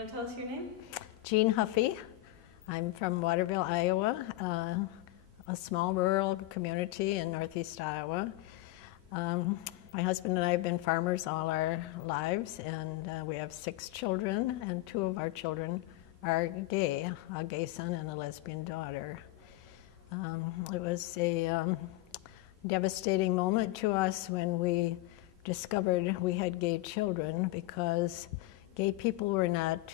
want to tell us your name? Jean Huffy. I'm from Waterville, Iowa, a small rural community in northeast Iowa. My husband and I have been farmers all our lives, and we have 6 children, and 2 of our children are gay, a gay son and a lesbian daughter. It was a devastating moment to us when we discovered we had gay children, because gay people were not,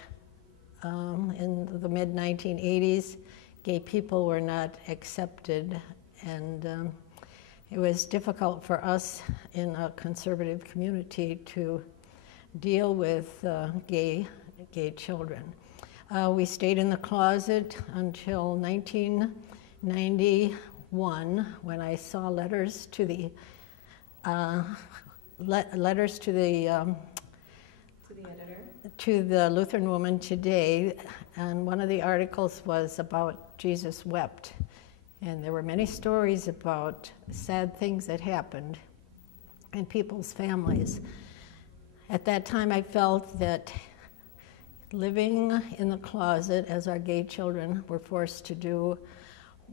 in the mid-1980s, gay people were not accepted, and it was difficult for us in a conservative community to deal with gay children. We stayed in the closet until 1991, when I saw letters to the to the Lutheran Woman Today, and one of the articles was about Jesus wept. And there were many stories about sad things that happened in people's families. At that time, I felt that living in the closet, as our gay children were forced to do,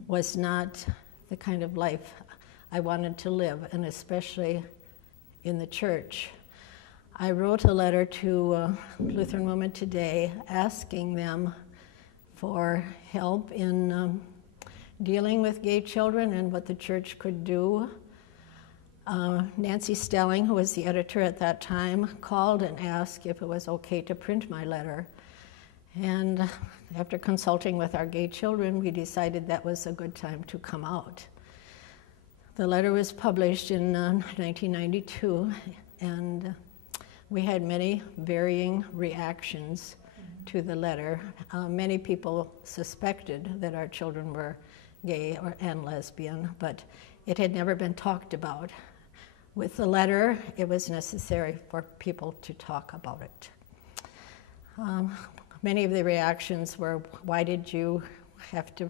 was not the kind of life I wanted to live, and especially in the church. I wrote a letter to Lutheran Women Today asking them for help in dealing with gay children and what the church could do. Nancy Stelling, who was the editor at that time, called and asked if it was okay to print my letter. And after consulting with our gay children, we decided that was a good time to come out. The letter was published in 1992, and we had many varying reactions to the letter. Many people suspected that our children were gay and lesbian, but it had never been talked about. With the letter, it was necessary for people to talk about it. Many of the reactions were, why did you have to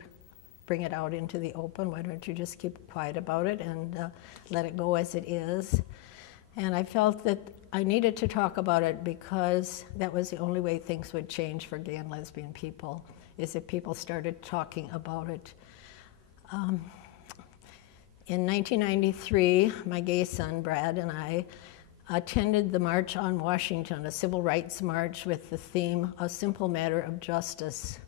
bring it out into the open? Why don't you just keep quiet about it and let it go as it is? And I felt that I needed to talk about it because that was the only way things would change for gay and lesbian people, is if people started talking about it. In 1993, my gay son, Brad, and I attended the March on Washington, a civil rights march with the theme, A Simple Matter of Justice.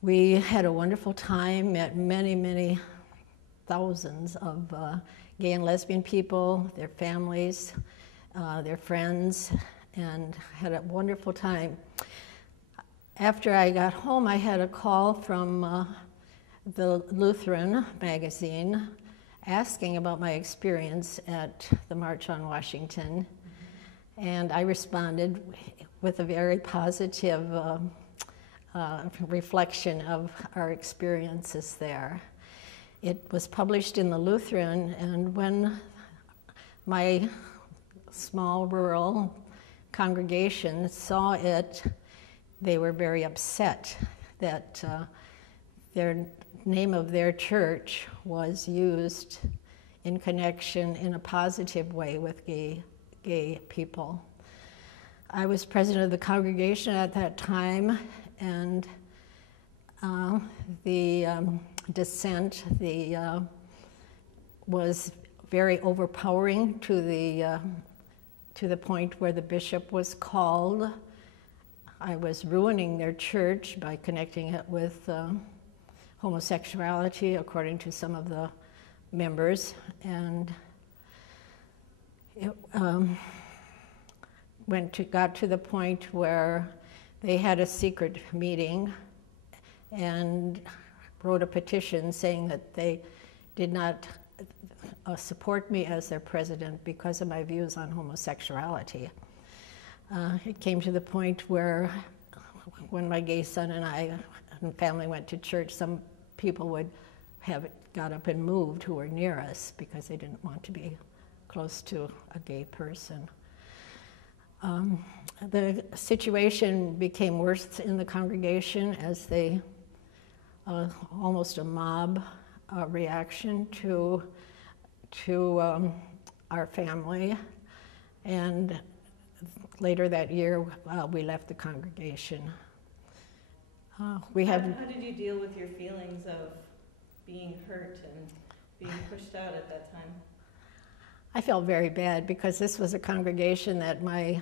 We had a wonderful time, met many, many thousands of gay and lesbian people, their families, their friends, and had a wonderful time. After I got home, I had a call from the Lutheran magazine asking about my experience at the March on Washington, and I responded with a very positive reflection of our experiences there. It was published in the Lutheran, and when my small rural congregation saw it, they were very upset that their name of their church was used in connection in a positive way with gay people. I was president of the congregation at that time, and the dissent was very overpowering to the point where the bishop was called. I was ruining their church by connecting it with homosexuality, according to some of the members, and it got to the point where they had a secret meeting and wrote a petition saying that they did not support me as their president because of my views on homosexuality. It came to the point where when my gay son and I and family went to church, some people would have got up and moved who were near us because they didn't want to be close to a gay person. The situation became worse in the congregation as they, almost a mob reaction to our family. And later that year, we left the congregation. How did you deal with your feelings of being hurt and being pushed out at that time? I felt very bad because this was a congregation that my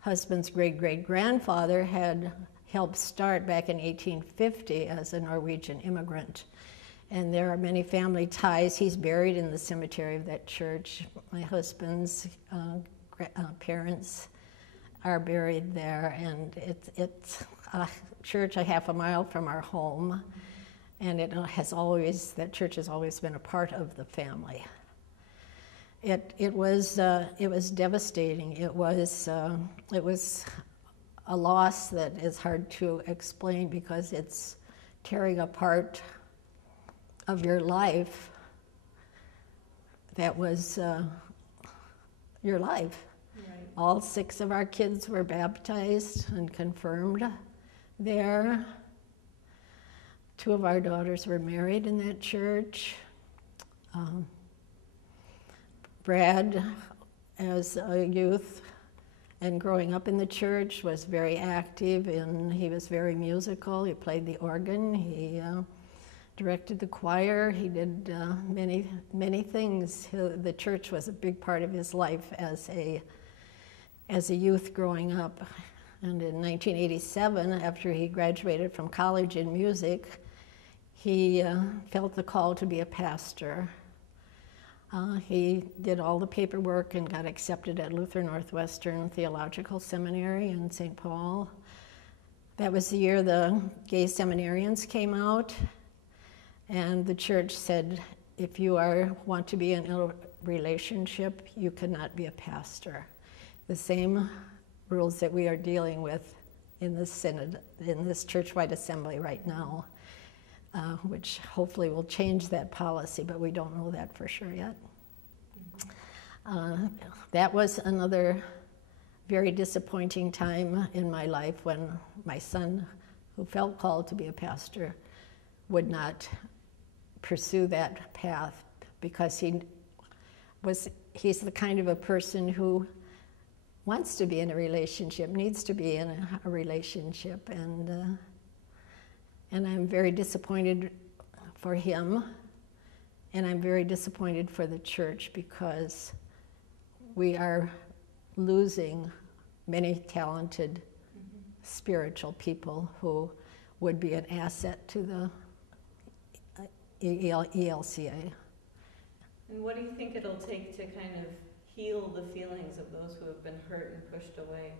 husband's great-great-grandfather had helped start back in 1850 as a Norwegian immigrant. And there are many family ties. He's buried in the cemetery of that church. My husband's parents are buried there, and it's a church a half a mile from our home, and that church has always been a part of the family. It was devastating. It was a loss that is hard to explain because it's tearing apart of your life that was your life. Right. All 6 of our kids were baptized and confirmed there. 2 of our daughters were married in that church. Brad, as a youth and growing up in the church, was very active, and he was very musical. He played the organ. He directed the choir. He did many things. The church was a big part of his life as a youth growing up. And in 1987, after he graduated from college in music, he felt the call to be a pastor. He did all the paperwork and got accepted at Luther Northwestern Theological Seminary in St. Paul. That was the year the gay seminarians came out, and the church said, if you want to be in a relationship, you cannot be a pastor. The same rules that we are dealing with in this synod, in this churchwide assembly right now, which hopefully will change that policy, but we don't know that for sure yet. That was another very disappointing time in my life when my son, who felt called to be a pastor, would not pursue that path because he's the kind of a person who wants to be in a relationship, needs to be in a relationship, and I'm very disappointed for him, and I'm very disappointed for the church because we are losing many talented spiritual people who would be an asset to the ELCA. And what do you think it'll take to kind of heal the feelings of those who have been hurt and pushed away?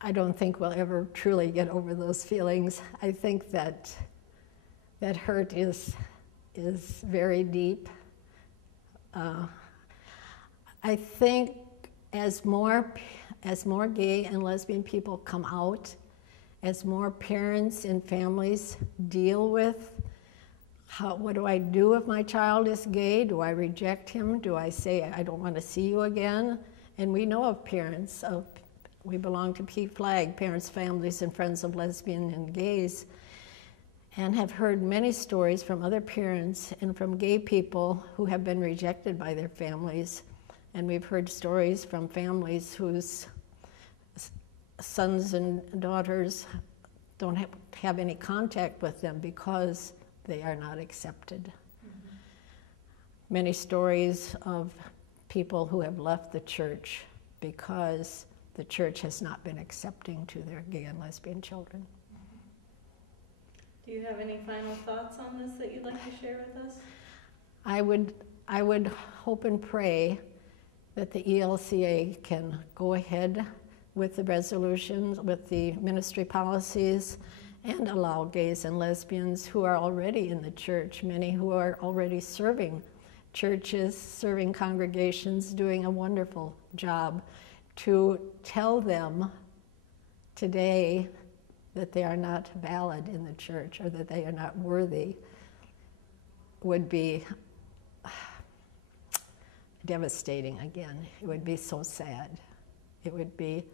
I don't think we'll ever truly get over those feelings. I think that hurt is very deep. I think as more gay and lesbian people come out, as more parents and families deal with what do I do if my child is gay? Do I reject him? Do I say I don't want to see you again? And we know of parents, we belong to PFLAG, Parents, Families, and Friends of Lesbian and Gays, and have heard many stories from other parents and from gay people who have been rejected by their families. And we've heard stories from families whose sons and daughters don't have any contact with them because they are not accepted. Mm-hmm. Many stories of people who have left the church because the church has not been accepting to their gay and lesbian children. Do you have any final thoughts on this that you'd like to share with us? I would hope and pray that the ELCA can go ahead with the resolutions, with the ministry policies, and allow gays and lesbians who are already in the church, many who are already serving churches, serving congregations, doing a wonderful job, to tell them today that they are not valid in the church or that they are not worthy would be devastating again. It would be so sad. It would be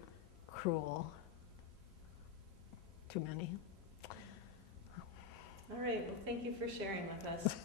cruel to many. All right, well, thank you for sharing with us.